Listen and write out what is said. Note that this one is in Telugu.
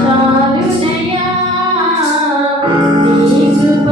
చాలునయా నీ కృప